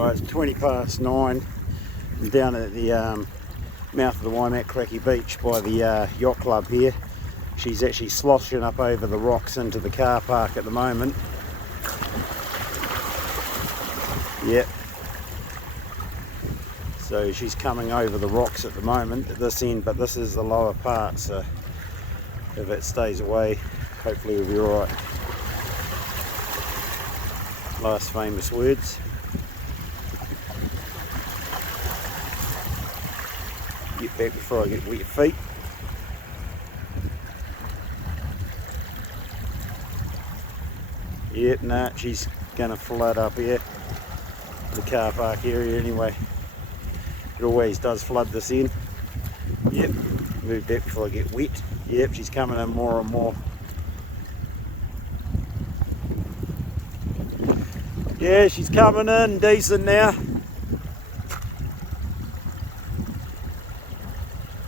Right, it's 9:20. I'm down at the mouth of the Waimak Kairaki beach by the yacht club here. She's actually sloshing up over the rocks into the car park at the moment. Yep. So she's coming over the rocks at the moment at this end, but this is the lower part, so if it stays away, hopefully we'll be alright. Last famous words. Get back before I get wet feet. Yep, nah, she's gonna flood up here, the car park area anyway. It always does flood this end. Yep, move back before I get wet. Yep, she's coming in more and more. Yeah, she's coming in decent now.